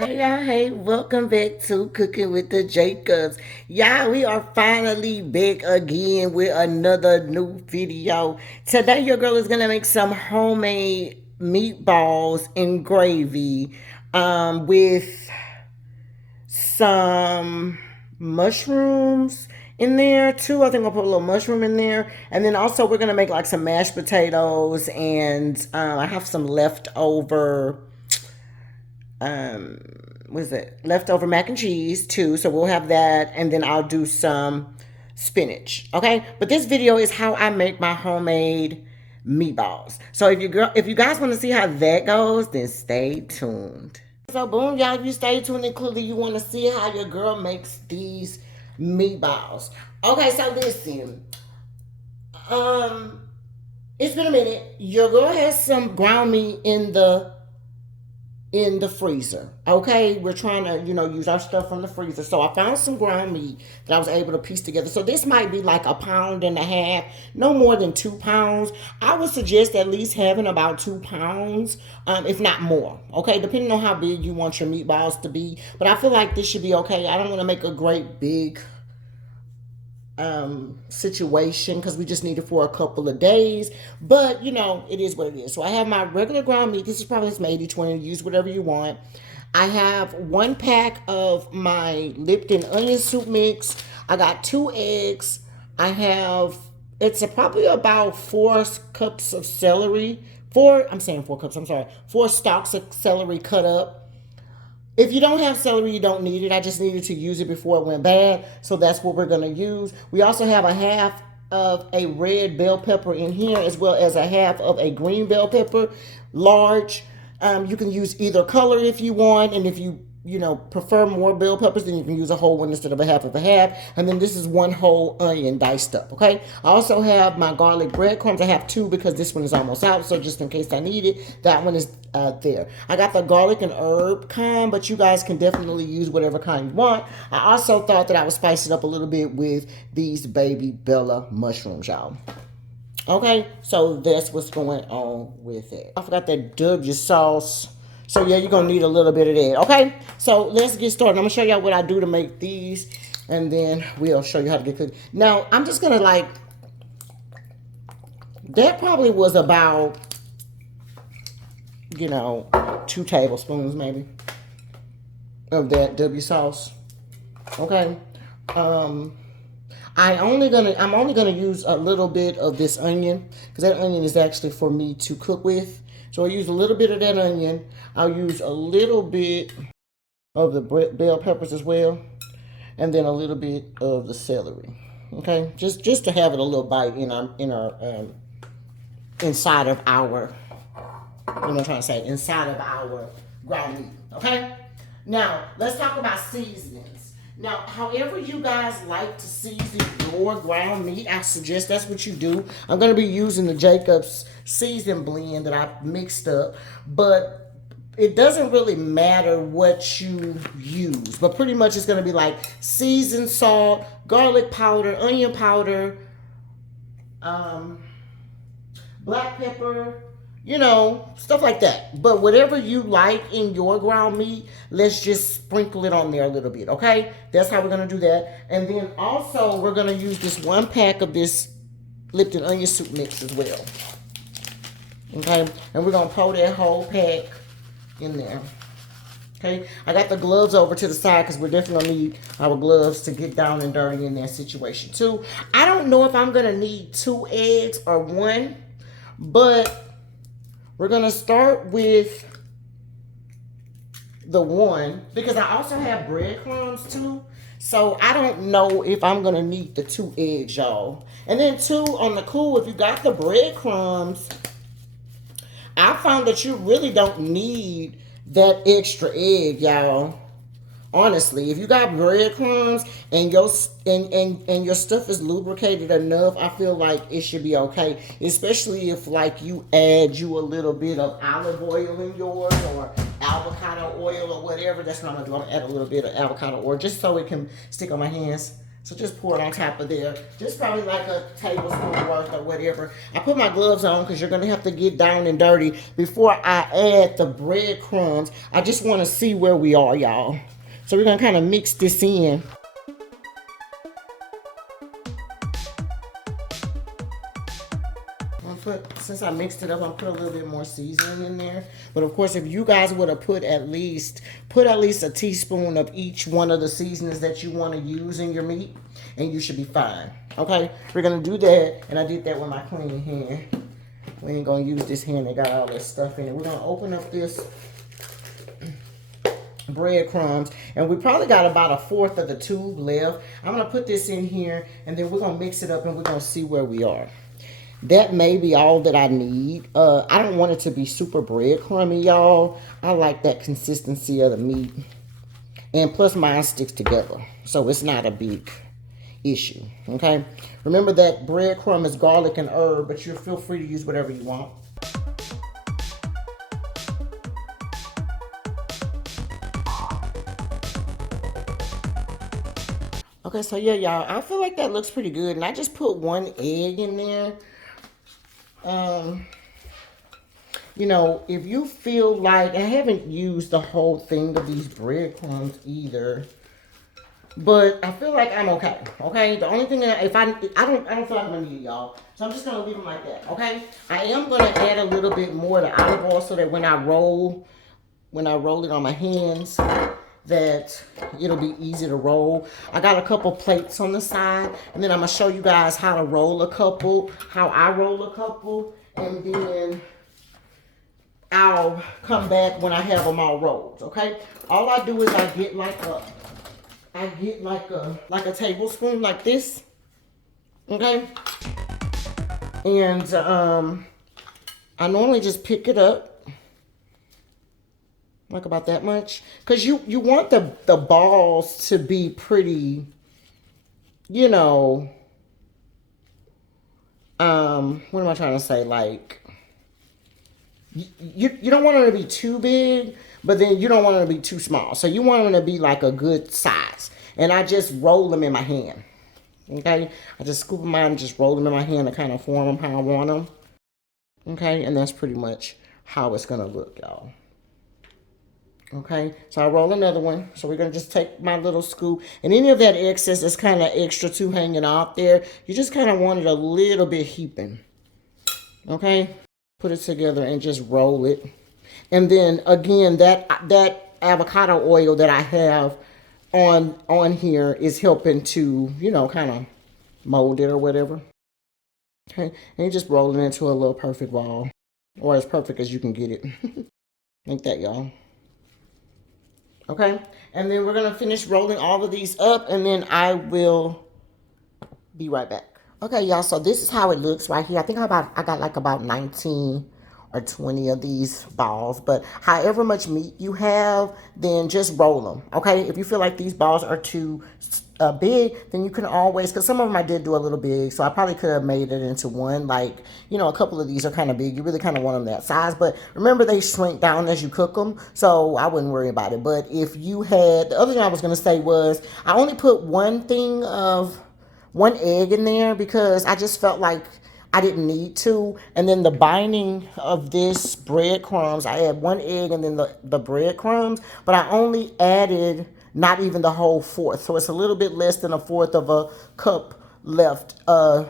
Hey y'all, hey, welcome back to Cooking with the Jacobs. Y'all, we are finally back again with another new video. Today your girl is gonna make some homemade meatballs and gravy with some mushrooms in there too. I think I'll put a little mushroom in there. And then also we're gonna make like some mashed potatoes and I have some leftover what is it? Leftover mac and cheese too. So we'll have that, and then I'll do some spinach. Okay, but this video is how I make my homemade meatballs. So if you guys want to see how that goes, then stay tuned. So boom, y'all, if you stay tuned, and clearly you want to see how your girl makes these meatballs. Okay, so listen. Um, it's been a minute. Your girl has some ground meat in the freezer. Okay, we're trying to, use our stuff from the freezer. So I found some ground meat that I was able to piece together. So this might be like a pound and a half, no more than 2 pounds. I would suggest at least having about 2 pounds, if not more. Okay, depending on how big you want your meatballs to be. But I feel like this should be okay. I don't want to make a great big situation because we just need it for a couple of days, but it is what it is. So I have my regular ground meat. This is probably some 80/20. Use whatever you want. I have 1 pack of my Lipton onion soup mix. I got 2 eggs. I have, probably about 4 cups of celery. I'm saying 4 cups, I'm sorry, 4 stalks of celery cut up. If you don't have celery, you don't need it. I just needed to use it before it went bad. So that's what we're going to use. We also have a half of a red bell pepper in here, as well as a half of a green bell pepper, large. You can use either color if you want. And if you prefer more bell peppers, then you can use a whole one instead of a half. And then this is 1 whole onion diced up, okay? I also have my garlic breadcrumbs. I have 2 because this one is almost out, so just in case I need it, that one is there. I got the garlic and herb kind, but you guys can definitely use whatever kind you want. I also thought that I would spice it up a little bit with these baby Bella mushrooms, y'all. Okay, so that's what's going on with it. I forgot that W sauce. So yeah, you're gonna need a little bit of that. Okay, so let's get started. I'm gonna show y'all what I do to make these, and then we'll show you how to get cooked. Now I'm just gonna that probably was about 2 tablespoons maybe of that W sauce. Okay. I'm only gonna use a little bit of this onion because that onion is actually for me to cook with. So I use a little bit of that onion. I'll use a little bit of the bell peppers as well, and then a little bit of the celery. Okay, just to have it a little bite in our inside of our, what am I trying to say, inside of our ground meat. Okay, now let's talk about seasonings. Now, however you guys like to season your ground meat, I suggest that's what you do. I'm going to be using the Jacobs season blend that I mixed up, but it doesn't really matter what you use. But pretty much it's going to be like seasoned salt, garlic powder, onion powder, black pepper, stuff like that. But whatever you like in your ground meat, let's just sprinkle it on there a little bit, okay? That's how we're going to do that. And then also, we're going to use this 1 pack of this Lipton onion soup mix as well. Okay? And we're going to pour that whole pack in there. Okay? I got the gloves over to the side because we're definitely going to need our gloves to get down and dirty in that situation too. I don't know if I'm going to need 2 eggs or 1, but we're going to start with the 1 because I also have breadcrumbs too. So I don't know if I'm going to need the 2 eggs, y'all. And then 2, on the cool, if you got the breadcrumbs, I found that you really don't need that extra egg, y'all. Honestly, if you got breadcrumbs and your stuff is lubricated enough, I feel like it should be okay. Especially if you add a little bit of olive oil in yours or avocado oil or whatever. That's what I'm gonna do. I'm gonna add a little bit of avocado oil just so it can stick on my hands. So just pour it on top of there. Just probably like a tablespoon worth or whatever. I put my gloves on because you're going to have to get down and dirty before I add the breadcrumbs. I just want to see where we are, y'all. So we're going to kind of mix this in. Since I mixed it up, I'm put a little bit more seasoning in there. But of course, if you guys would have put at least a teaspoon of each one of the seasonings that you want to use in your meat, and you should be fine. Okay, we're gonna do that, and I did that with my clean hand. We ain't gonna use this hand that got all this stuff in it. We're gonna open up this breadcrumbs, and we probably got about a fourth of the tube left. I'm gonna put this in here, and then we're gonna mix it up, and we're gonna see where we are. That may be all that I need. I don't want it to be super breadcrumby, y'all. I like that consistency of the meat. And plus mine sticks together, so it's not a big issue, okay? Remember that breadcrumb is garlic and herb, but you feel free to use whatever you want. Okay, so yeah, y'all, I feel like that looks pretty good. And I just put one egg in there. You know, if you feel like, I haven't used the whole thing of these breadcrumbs either, but I feel like I'm okay. Okay, the only thing that I don't feel like I'm gonna need it, y'all. So I'm just gonna leave them like that. Okay, I am gonna add a little bit more of the olive oil so that when I roll it on my hands, that it'll be easy to roll. I got a couple plates on the side, and then I'm gonna show you guys how to roll a couple, how I roll a couple, and then I'll come back when I have them all rolled. Okay, all I do is I get like a tablespoon like this. Okay, and I normally just pick it up like about that much, because you want the balls to be pretty, you know, what am I trying to say, like, you don't want them to be too big, but then you don't want them to be too small, so you want them to be like a good size. And I just roll them in my hand. Okay, I just scoop them out and just roll them in my hand to kind of form them how I want them. Okay, and that's pretty much how it's gonna look, y'all. Okay, so I roll another one. So we're gonna just take my little scoop, and any of that excess that's kind of extra too hanging out there, you just kind of want it a little bit heaping. Okay, put it together and just roll it. And then again, that avocado oil that I have on here is helping to, you know, kind of mold it or whatever. Okay, and you just roll it into a little perfect ball, or as perfect as you can get it. Like that, y'all. Okay, and then we're gonna finish rolling all of these up, and then I will be right back. Okay, y'all, so this is how it looks right here. I think I got like about 19 or 20 of these balls, but however much meat you have, then just roll them. Okay, if you feel like these balls are too big, then you can always, because some of them I did do a little big, so I probably could have made it into one. Like, you know, a couple of these are kind of big. You really kind of want them that size, but remember they shrink down as you cook them, so I wouldn't worry about it. But if you had, the other thing I was going to say was I only put one egg in there because I just felt like I didn't need to. And then the binding of this breadcrumbs, I had one egg and then the breadcrumbs, but I only added not even the whole fourth. So it's a little bit less than a fourth of a cup left, a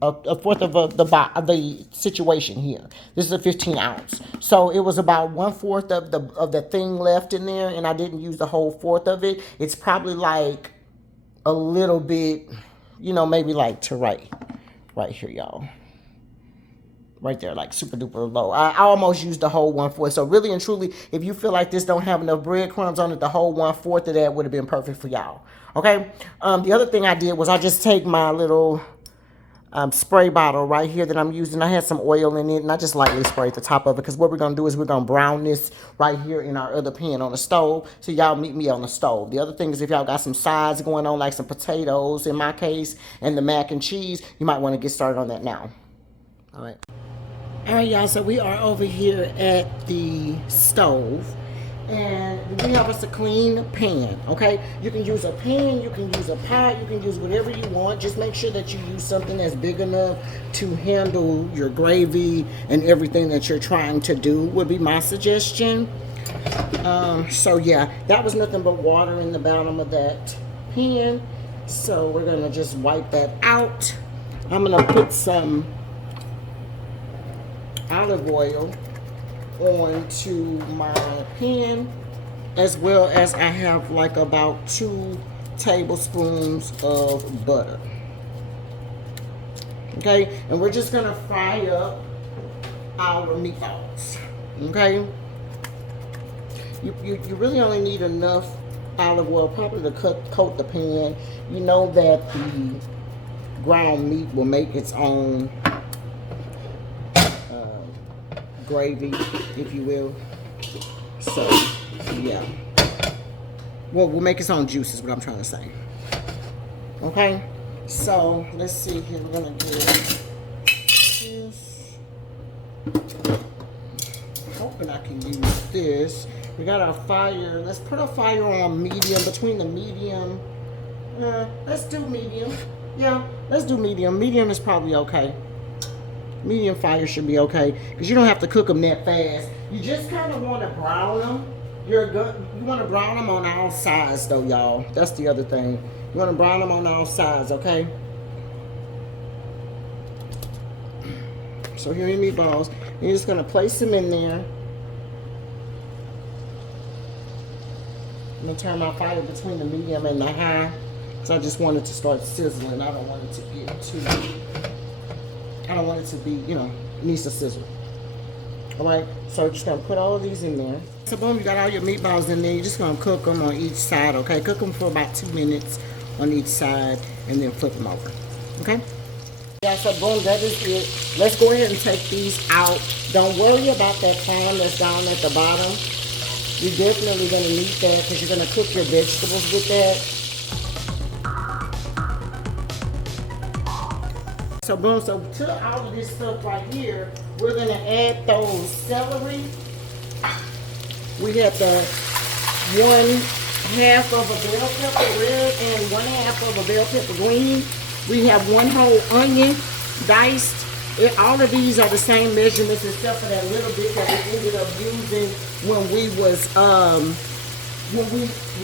fourth of the situation here. This is a 15 ounce. So it was about 1/4 of the thing left in there, and I didn't use the whole fourth of it. It's probably like a little bit, you know, maybe like to right here, y'all. Right there, like super duper low. I almost used the whole 1/4. So really and truly, if you feel like this don't have enough breadcrumbs on it, the whole 1/4 of that would have been perfect for y'all. Okay. The other thing I did was I just take my little spray bottle right here that I'm using. I had some oil in it, and I just lightly sprayed the top of it, because what we're going to do is we're going to brown this right here in our other pan on the stove. So y'all meet me on the stove. The other thing is if y'all got some sides going on, like some potatoes in my case, and the mac and cheese, you might want to get started on that now. All right, y'all, so we are over here at the stove, And we have us a clean pan, okay? You can use a pan, you can use a pot, you can use whatever you want. Just make sure that you use something that's big enough to handle your gravy and everything that you're trying to do, would be my suggestion. So yeah, that was nothing but water in the bottom of that pan. So we're gonna just wipe that out. I'm gonna put some olive oil onto my pan, as well as I have like about 2 tablespoons of butter. Okay, and we're just gonna fry up our meatballs. Okay, you really only need enough olive oil probably to coat the pan. You know that the ground meat will make its own gravy, if you will. So yeah, well, we'll make its own juice is what I'm trying to say. Okay, so let's see here. We're gonna do this. Hoping I can use this. We got our fire. Let's put our fire on medium. Between the medium, let's do medium. Yeah, let's do medium. Medium is probably okay. Medium fire should be okay, because you don't have to cook them that fast. You just kind of want to brown them. You want to brown them on all sides, though, y'all. That's the other thing. You want to brown them on all sides, okay? So here are your meatballs. You're just going to place them in there. I'm going to turn my fire between the medium and the high, because I just want it to start sizzling. I don't want it to get too... I don't want it to be, you know, it needs to sizzle. Alright, so you're just going to put all of these in there. So boom, you got all your meatballs in there. You're just going to cook them on each side, okay? Cook them for about 2 minutes on each side, and then flip them over, okay? Yeah, so boom, that is it. Let's go ahead and take these out. Don't worry about that foam that's down at the bottom. You're definitely going to need that, because you're going to cook your vegetables with that. So boom, so to all of this stuff right here, we're gonna add those celery. We have the 1/2 of a bell pepper red and 1/2 of a bell pepper green. We have 1 whole onion diced. All of these are the same measurements except for that little bit that we ended up using when we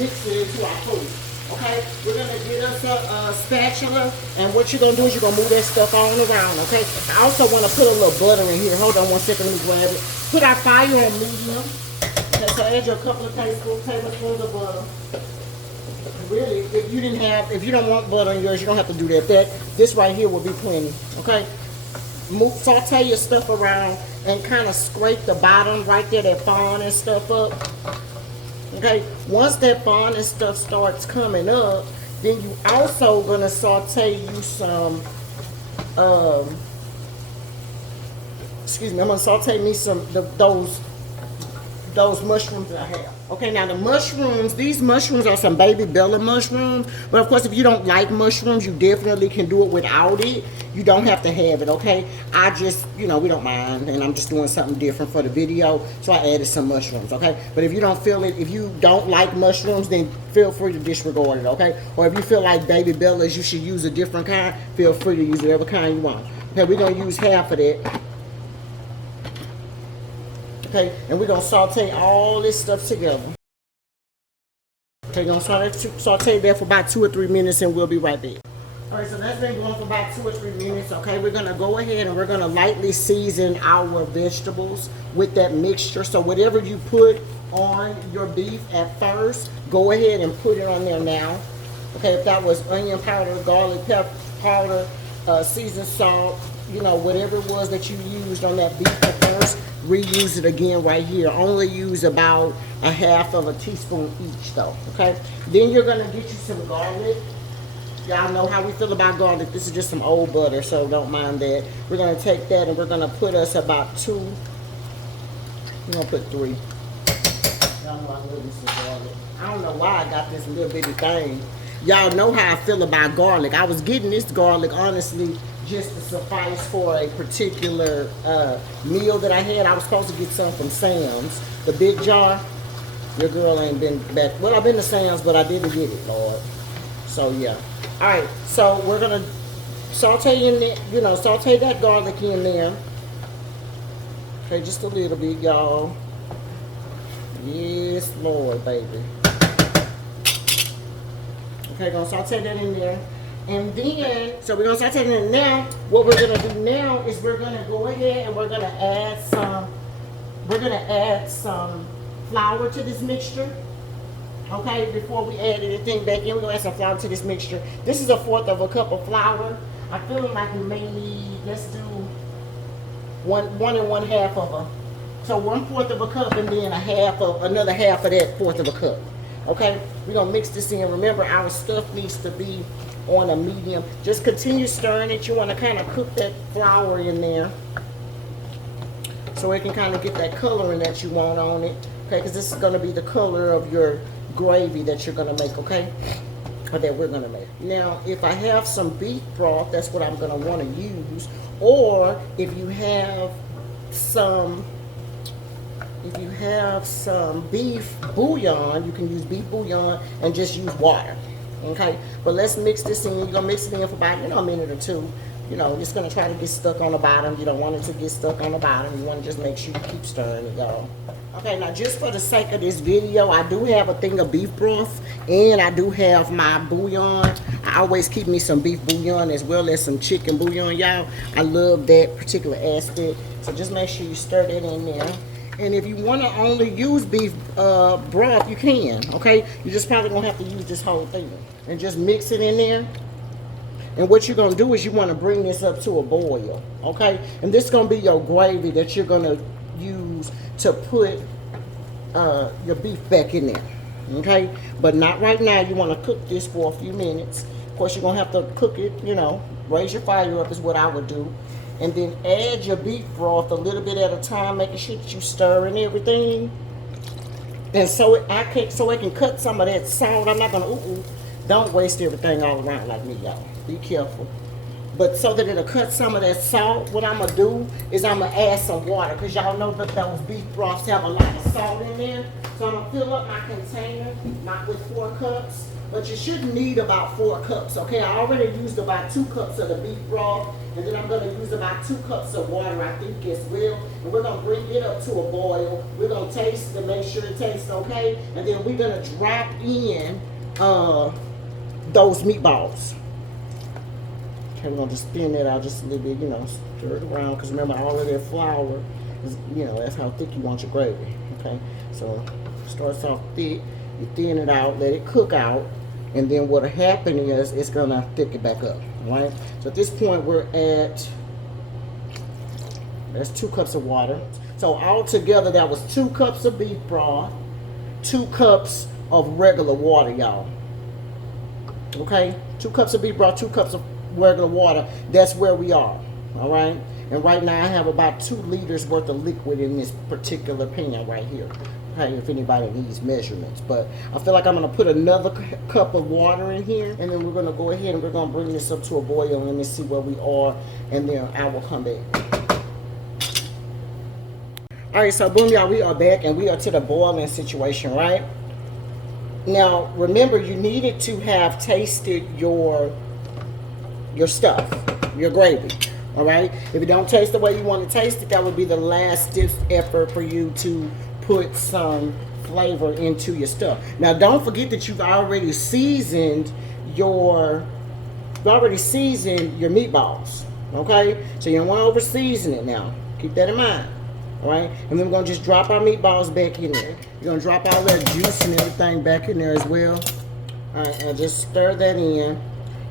mixed it into our food. Okay, we're gonna get us a spatula, and what you're gonna do is you're gonna move that stuff on around. Okay, I also want to put a little butter in here. Hold on 1 second, let me grab it. Put our fire on medium. Okay, so add your couple of tablespoons of butter. Really, if you don't want butter in yours, you don't have to do that. This right here will be plenty. Okay, saute your stuff around and kind of scrape the bottom right there, that fawn and stuff up. Okay, once that fawn and stuff starts coming up, then you also gonna saute you some, excuse me, I'm gonna saute me some those mushrooms that I have. Okay, now the mushrooms, these mushrooms are some baby Bella mushrooms, but of course if you don't like mushrooms, you definitely can do it without it. You don't have to have it, okay? I just, you know, we don't mind, and I'm just doing something different for the video, so I added some mushrooms, okay? But if you don't feel it, if you don't like mushrooms, then feel free to disregard it, okay? Or if you feel like baby Bellas, you should use a different kind, feel free to use whatever kind you want. Okay, we're gonna use half of that. Okay, and we're gonna saute all this stuff together. Okay, gonna saute that for about 2 or 3 minutes, and we'll be right back. All right, so that's been going for about 2 or 3 minutes. Okay, we're gonna go ahead and we're gonna lightly season our vegetables with that mixture. So whatever you put on your beef at first, go ahead and put it on there now. Okay, if that was onion powder, garlic pepper powder, seasoned salt, you know, whatever it was that you used on that beef at first, reuse it again right here. Only use about 1/2 of a teaspoon each though, okay? Then you're gonna get you some garlic. Y'all know how we feel about garlic. This is just some old butter, so don't mind that. We're gonna take that and we're gonna put us about 2. We're gonna put 3. Y'all know I love this garlic. I don't know why I got this little bitty thing. Y'all know how I feel about garlic. I was getting this garlic, honestly, just to suffice for a particular meal that I had. I was supposed to get some from Sam's, the big jar. Your girl ain't been back. Well, I've been to Sam's, but I didn't get it, Lord. So yeah. All right. So we're gonna saute in there. You know, saute that garlic in there. Okay, just a little bit, y'all. Yes, Lord, baby. Okay, gonna saute that in there. And then, so we're gonna saute it in there. Now, what we're gonna do now is we're gonna go ahead and we're gonna add some flour to this mixture. Okay, before we add anything back in, we're gonna add some flour to this mixture. This is 1/4 of a cup of flour. I feel like we may need, let's do one and 1/2 of a, so 1/4 of a cup and then another half of that 1/4 of a cup. Okay, we're gonna mix this in. Remember, our stuff needs to be on a medium. Just continue stirring it. You want to kind of cook that flour in there so it can kind of get that coloring that you want on it. Okay, because this is going to be the color of your gravy that you're going to make. Okay, or that we're going to make. Now, if I have some beef broth, that's what I'm going to want to use. Or if you have some beef bouillon, you can use beef bouillon and just use water. Okay, but let's mix this in. You're gonna mix it in for about, a minute or two. It's gonna try to get stuck on the bottom. You don't want it to get stuck on the bottom. You want to just make sure you keep stirring it, y'all. Okay, now just for the sake of this video, I do have a thing of beef broth and I do have my bouillon. I always keep me some beef bouillon as well as some chicken bouillon, y'all. I love that particular aspect. So just make sure you stir that in there. And if you want to only use beef broth, you can, okay? You're just probably going to have to use this whole thing. And just mix it in there. And what you're going to do is you want to bring this up to a boil, okay? And this is going to be your gravy that you're going to use to put your beef back in there, okay? But not right now. You want to cook this for a few minutes. Of course, you're going to have to cook it, raise your fire up is what I would do. And then add your beef broth a little bit at a time, making sure that you stir and everything. And so it can cut some of that salt. I'm not gonna don't waste everything all around like me, y'all. Be careful. But so that it'll cut some of that salt, what I'm gonna do is I'm gonna add some water, because y'all know that those beef broths have a lot of salt in there. So I'm gonna fill up my container with 4 cups. But you shouldn't need about 4 cups, okay? I already used about 2 cups of the beef broth, and then I'm going to use about 2 cups of water, I think, as well. And we're going to bring it up to a boil. We're going to taste to make sure it tastes okay, and then we're going to drop in those meatballs. Okay, we're going to just spin that out just a little bit, stir it around, because remember, all of that flour is, that's how thick you want your gravy, okay? So it starts off thick. You thin it out, let it cook out, and then what'll happen is it's gonna thicken back up, right? So at this point we're at, that's 2 cups of water. So all together that was 2 cups of beef broth, 2 cups of regular water, y'all. Okay, 2 cups of beef broth, 2 cups of regular water. That's where we are, all right? And right now I have about 2 liters worth of liquid in this particular pan right here. Hey, if anybody needs measurements, but I feel like I'm going to put another cup of water in here, and then we're going to go ahead and we're going to bring this up to a boil, and let me see where we are, and then I will come back. All right, so boom, y'all, we are back, and we are to the boiling situation, right? Now, remember, you needed to have tasted your stuff, your gravy, all right? If it don't taste the way you want to taste it, that would be the last ditch effort for you to put some flavor into your stuff. Now, don't forget that you've already seasoned your meatballs, okay? So you don't want to over season it now. Keep that in mind, all right? And then we're going to just drop our meatballs back in there. You're going to drop all that juice and everything back in there as well. All right, and just stir that in.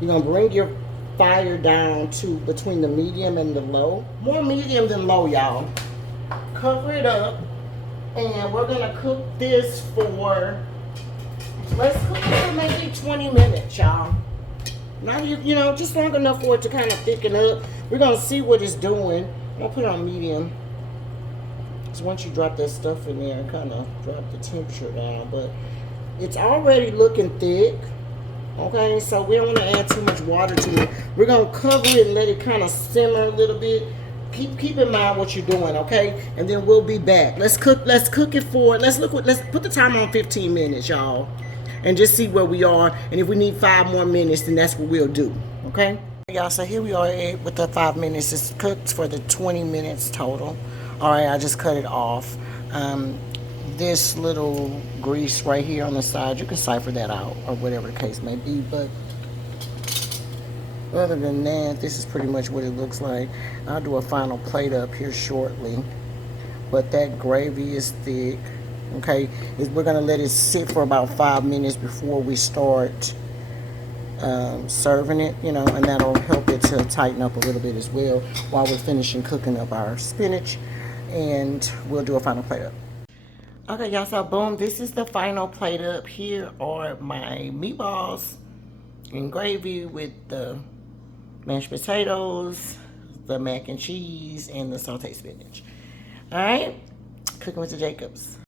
You're going to bring your fire down to between the medium and the low. More medium than low, y'all. Cover it up. And we're going to cook this for, let's cook it for maybe 20 minutes, y'all. Not, just long enough for it to kind of thicken up. We're going to see what it's doing. I'm going to put it on medium. So once you drop that stuff in there, kind of drop the temperature down. But it's already looking thick. Okay, so we don't want to add too much water to it. We're going to cover it and let it kind of simmer a little bit keep in mind what you're doing, okay? And then we'll be back. Let's cook it for let's put the timer on 15 minutes, y'all. And just see where we are. And if we need 5 more minutes, then that's what we'll do. Okay? Y'all, so here we are with the 5 minutes. It's cooked for the 20 minutes total. Alright, I just cut it off. This little grease right here on the side, you can cipher that out or whatever the case may be, but other than that, this is pretty much what it looks like. I'll do a final plate up here shortly. But that gravy is thick. Okay, we're gonna let it sit for about 5 minutes before we start serving it, you know, and that'll help it to tighten up a little bit as well while we're finishing cooking up our spinach. And we'll do a final plate up. Okay, y'all, so boom, this is the final plate up. Here are my meatballs and gravy with the mashed potatoes, the mac and cheese, and the sauteed spinach. All right, cooking with the Jacobs.